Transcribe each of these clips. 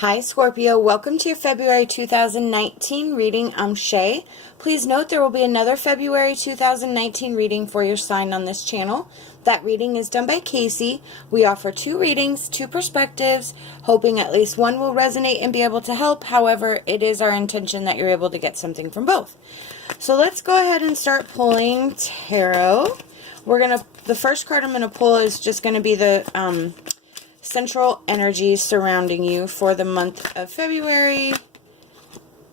Hi Scorpio, welcome to your February 2019 reading. I'm Shae. Please note there will be another February 2019 reading for your sign on this channel. That reading is done by Kacee. We offer two readings, two perspectives, hoping at least one will resonate and be able to help. However, it is our intention that you're able to get something from both. So let's go ahead and start pulling tarot. The first card I'm going to pull is just going to be the central energies surrounding you for the month of February.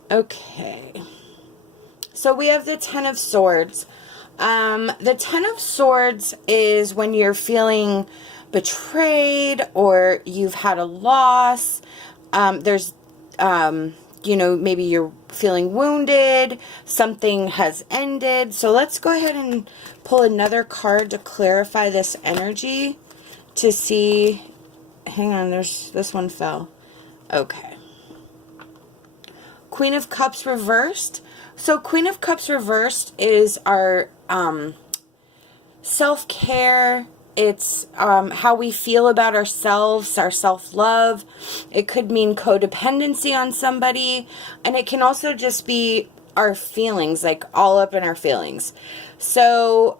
Okay. So we have the Ten of Swords. The Ten of Swords is when you're feeling betrayed or you've had a loss. There's, maybe you're feeling wounded. Something has ended. So let's go ahead and pull another card to clarify this energy to see. Hang on, this one fell. Okay. Queen of Cups reversed. So Queen of Cups reversed is our self-care. It's how we feel about ourselves, our self-love. It could mean codependency on somebody. And it can also just be our feelings, like all up in our feelings. So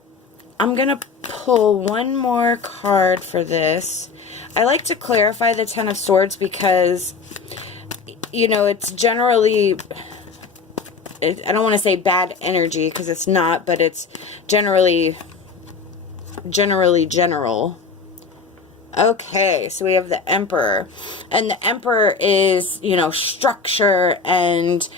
I'm going to pull one more card for this. I like to clarify the Ten of Swords because, it's generally, I don't want to say bad energy because it's not, but it's generally general. Okay, so we have the Emperor. And the Emperor is, structure and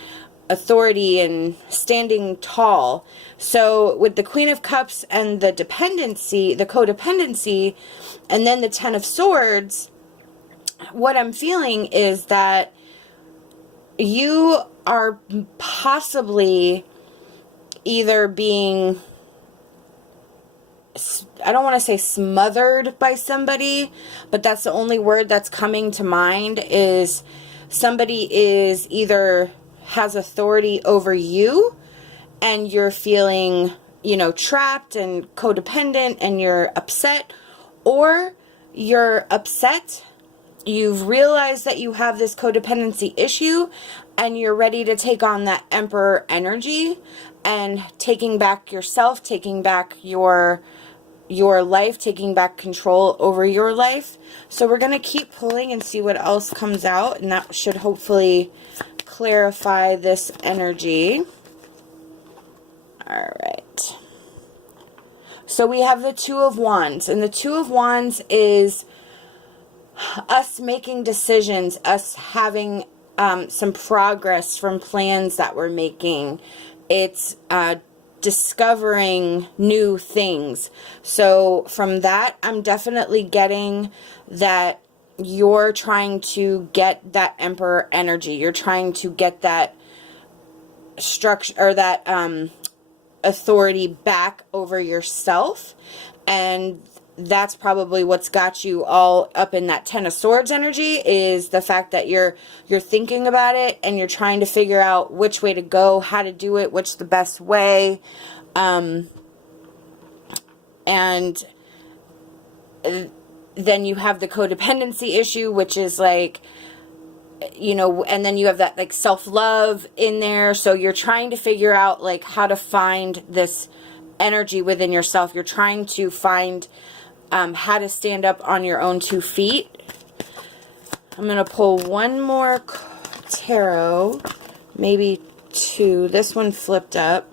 authority and standing tall. So with the Queen of Cups and the codependency, and then the Ten of Swords, what I'm feeling is that you are possibly either being, I don't want to say smothered by somebody, but that's the only word that's coming to mind, is somebody is either has authority over you and you're feeling, trapped and codependent and you're upset, or you're upset, you've realized that you have this codependency issue and you're ready to take on that Emperor energy and taking back yourself, taking back your life, taking back control over your life. So we're going to keep pulling and see what else comes out, and that should hopefully clarify this energy. All right. So we have the Two of Wands, and the Two of Wands is us making decisions, us having some progress from plans that we're making. It's discovering new things. So from that, I'm definitely getting that you're trying to get that Emperor energy. You're trying to get that structure, or that authority back over yourself, and that's probably what's got you all up in that Ten of Swords energy, is the fact that you're thinking about it and you're trying to figure out which way to go, how to do it, what's the best way, and then you have the codependency issue, which is like, and then you have that like self-love in there. So you're trying to figure out like how to find this energy within yourself. You're trying to find how to stand up on your own 2 feet. I'm going to pull one more tarot, maybe two. This one flipped up.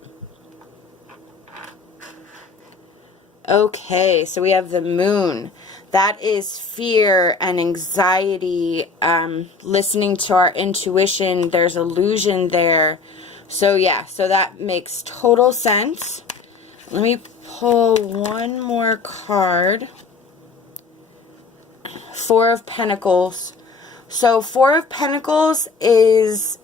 Okay, so we have the Moon. That is fear and anxiety, listening to our intuition. There's illusion there. So yeah, so that makes total sense. Let me pull one more card. Four of Pentacles. So Four of Pentacles is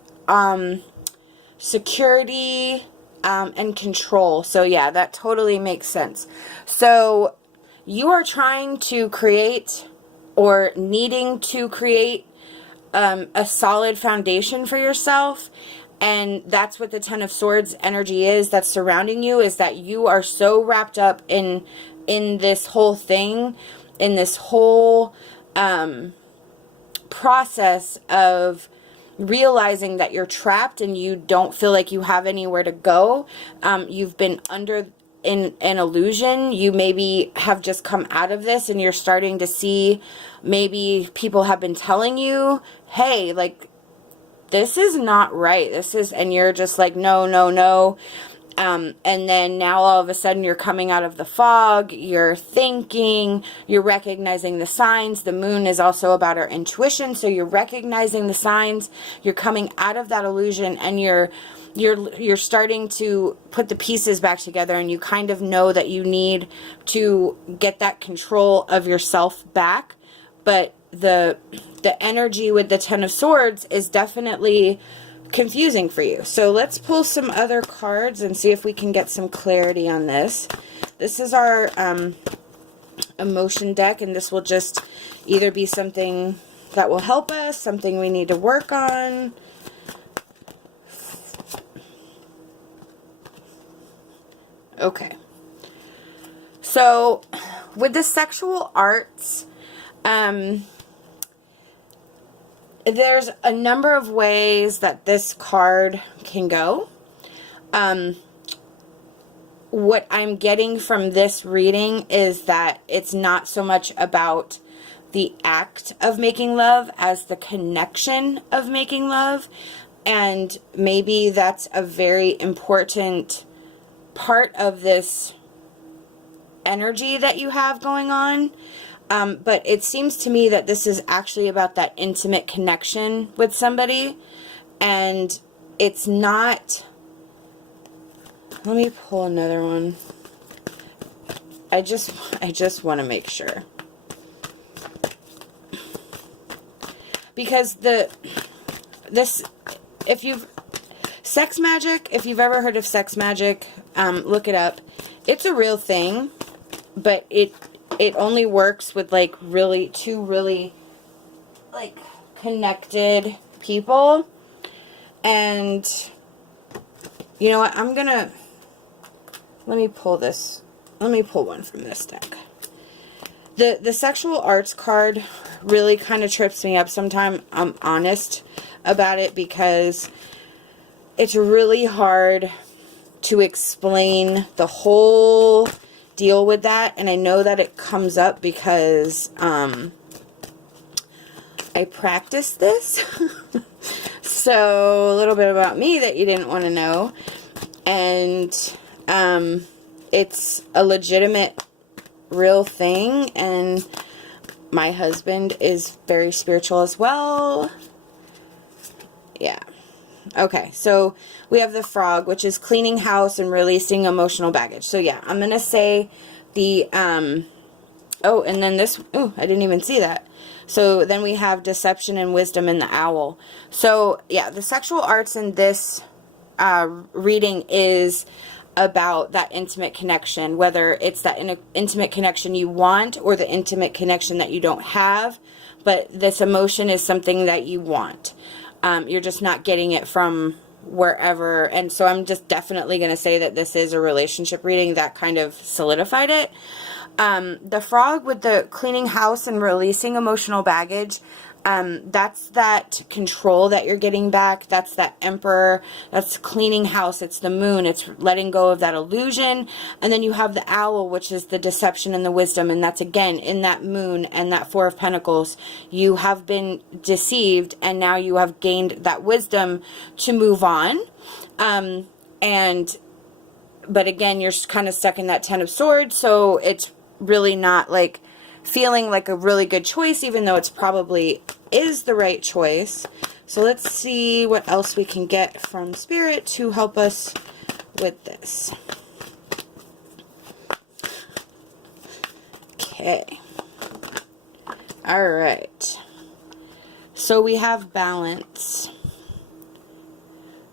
security and control. So yeah, that totally makes sense. So you are trying to create, or needing to create, a solid foundation for yourself. And that's what the Ten of Swords energy is that's surrounding you, is that you are so wrapped up in this whole thing, in this whole process of realizing that you're trapped and you don't feel like you have anywhere to go. You've been under in an illusion. You maybe have just come out of this and you're starting to see, maybe people have been telling you, hey, like, this is not right. This is, and you're just like, no, no, no. And then now all of a sudden you're coming out of the fog, you're thinking, you're recognizing the signs. The moon is also about our intuition. So you're recognizing the signs, you're coming out of that illusion, and you're starting to put the pieces back together, and you kind of know that you need to get that control of yourself back. But the energy with the Ten of Swords is definitely confusing for you. So let's pull some other cards and see if we can get some clarity on this. This is our emotion deck, and this will just either be something that will help us, something we need to work on. Okay. So with the sexual arts, there's a number of ways that this card can go. What I'm getting from this reading is that it's not so much about the act of making love as the connection of making love. And maybe that's a very important part of this energy that you have going on. But it seems to me that this is actually about that intimate connection with somebody. And it's not... Let me pull another one. I just want to make sure. Because sex magic, if you've ever heard of sex magic, look it up. It's a real thing, but it only works with like two really like connected people. And you know what, let me pull one from this deck. The sexual arts card really kind of trips me up sometimes. I'm honest about it, because it's really hard to explain the whole deal with that. And I know that it comes up because I practice this. So a little bit about me that you didn't want to know. And it's a legitimate real thing, and my husband is very spiritual as well. Yeah. Okay, so we have the frog, which is cleaning house and releasing emotional baggage. So yeah, I'm gonna say the oh, and then this, oh, I didn't even see that. So then we have deception and wisdom in the owl. So yeah, the sexual arts in this reading is about that intimate connection, whether it's that intimate connection you want or the intimate connection that you don't have. But this emotion is something that you want. You're just not getting it from wherever. And so I'm just definitely going to say that this is a relationship reading. That kind of solidified it. The frog with the cleaning house and releasing emotional baggage, that's that control that you're getting back. That's that emperor. That's cleaning house. It's the moon. It's letting go of that illusion. And then you have the owl, which is the deception and the wisdom. And that's, again, in that moon and that Four of Pentacles. You have been deceived, and now you have gained that wisdom to move on. But again, you're kind of stuck in that Ten of Swords. So it's really not like feeling like a really good choice, even though it's probably is the right choice. So let's see what else we can get from Spirit to help us with this. Okay. All right. So we have balance.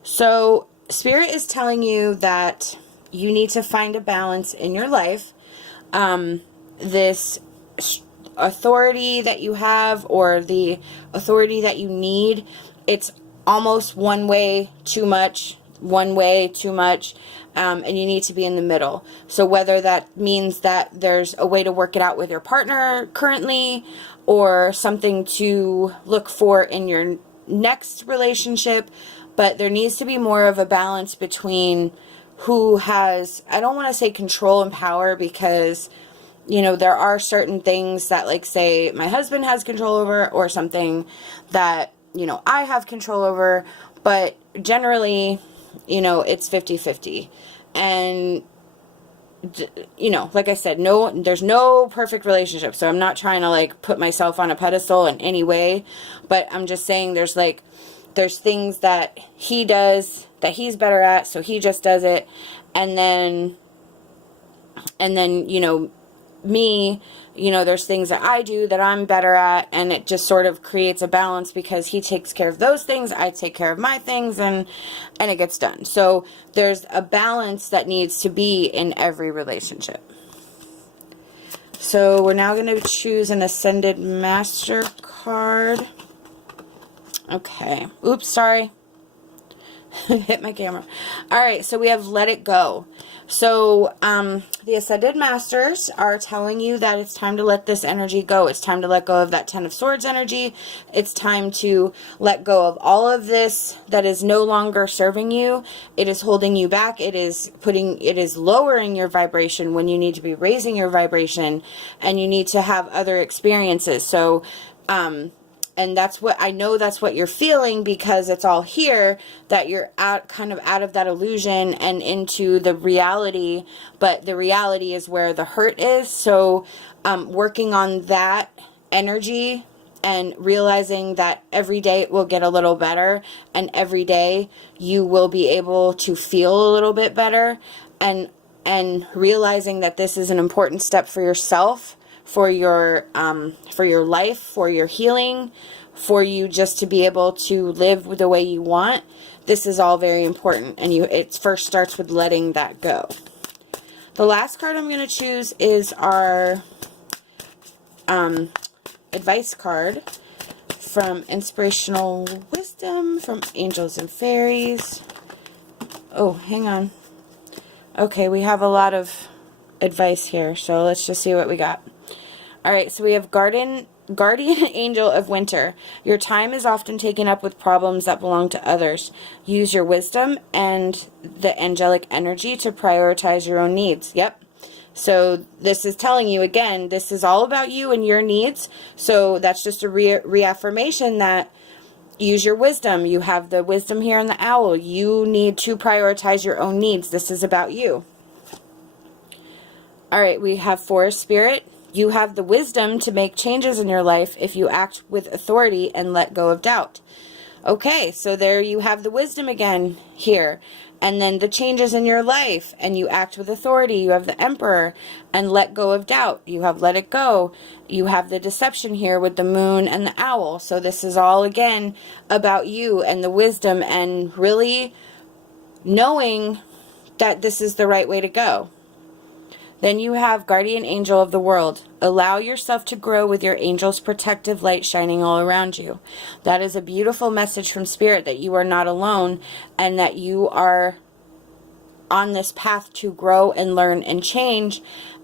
So Spirit is telling you that you need to find a balance in your life. This authority that you have, or the authority that you need, it's almost one way too much. one way too much, and you need to be in the middle. So whether that means that there's a way to work it out with your partner currently, or something to look for in your next relationship, but there needs to be more of a balance between who has, I don't want to say control and power, because, you know, there are certain things that, like, say my husband has control over, or something that, you know, I have control over, but generally, you know, it's 50-50. And, you know, like I said, there's no perfect relationship, so I'm not trying to, like, put myself on a pedestal in any way, but I'm just saying there's things that he does that he's better at, so he just does it, and then, you know, me, you know, there's things that I do that I'm better at, and it just sort of creates a balance, because he takes care of those things, I take care of my things, and it gets done. So there's a balance that needs to be in every relationship. So we're now going to choose an Ascended Master card. Okay. Oops, sorry. Hit my camera. Alright, so we have Let It Go. So, the Ascended Masters are telling you that it's time to let this energy go. It's time to let go of that Ten of Swords energy. It's time to let go of all of this that is no longer serving you. It is holding you back. It is lowering your vibration when you need to be raising your vibration, and you need to have other experiences. So, and that's what, I know that's what you're feeling, because it's all here, that you're kind of out of that illusion and into the reality, but the reality is where the hurt is. So, working on that energy and realizing that every day it will get a little better, and every day you will be able to feel a little bit better, and realizing that this is an important step for yourself, for your life, for your healing, for you just to be able to live the way you want. This is all very important, and it first starts with letting that go. The last card I'm going to choose is our advice card from Inspirational Wisdom from Angels and Fairies. Oh, hang on. Okay, we have a lot of advice here, so let's just see what we got. Alright, so we have Guardian Angel of Winter. Your time is often taken up with problems that belong to others. Use your wisdom and the angelic energy to prioritize your own needs. Yep. So this is telling you, again, this is all about you and your needs. So that's just a reaffirmation that use your wisdom. You have the wisdom here in the owl. You need to prioritize your own needs. This is about you. Alright, we have Forest Spirit. You have the wisdom to make changes in your life if you act with authority and let go of doubt. Okay, so there you have the wisdom again here. And then the changes in your life, and you act with authority. You have the Emperor, and let go of doubt. You have let it go. You have the deception here with the moon and the owl. So this is all, again, about you and the wisdom, and really knowing that this is the right way to go. Then you have Guardian Angel of the World. Allow yourself to grow with your angel's protective light shining all around you. That is a beautiful message from Spirit, that you are not alone, and that you are on this path to grow and learn and change.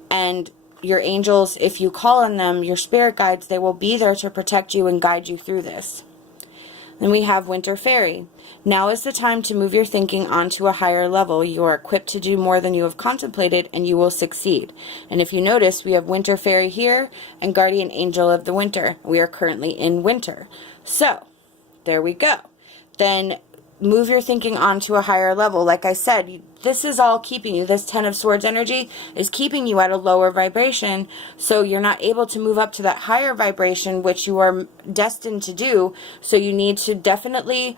And your angels, if you call on them, your spirit guides, they will be there to protect you and guide you through this. Then we have Winter Fairy. Now is the time to move your thinking onto a higher level. You are equipped to do more than you have contemplated, and you will succeed. And if you notice, we have Winter Fairy here and Guardian Angel of the Winter. We are currently in winter. So, there we go. Then move your thinking onto a higher level. Like I said, this is all keeping you. This Ten of Swords energy is keeping you at a lower vibration, so you're not able to move up to that higher vibration, which you are destined to do. So you need to definitely,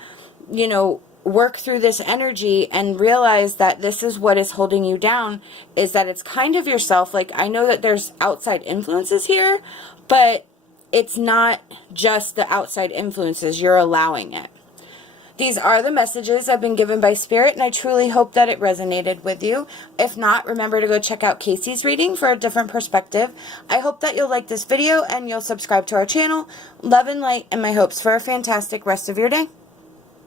you know, work through this energy and realize that this is what is holding you down, is that it's kind of yourself. Like, I know that there's outside influences here, but it's not just the outside influences. You're allowing it. These are the messages I've been given by Spirit, and I truly hope that it resonated with you. If not, remember to go check out Kacey's reading for a different perspective. I hope that you'll like this video and you'll subscribe to our channel. Love and light, and my hopes for a fantastic rest of your day.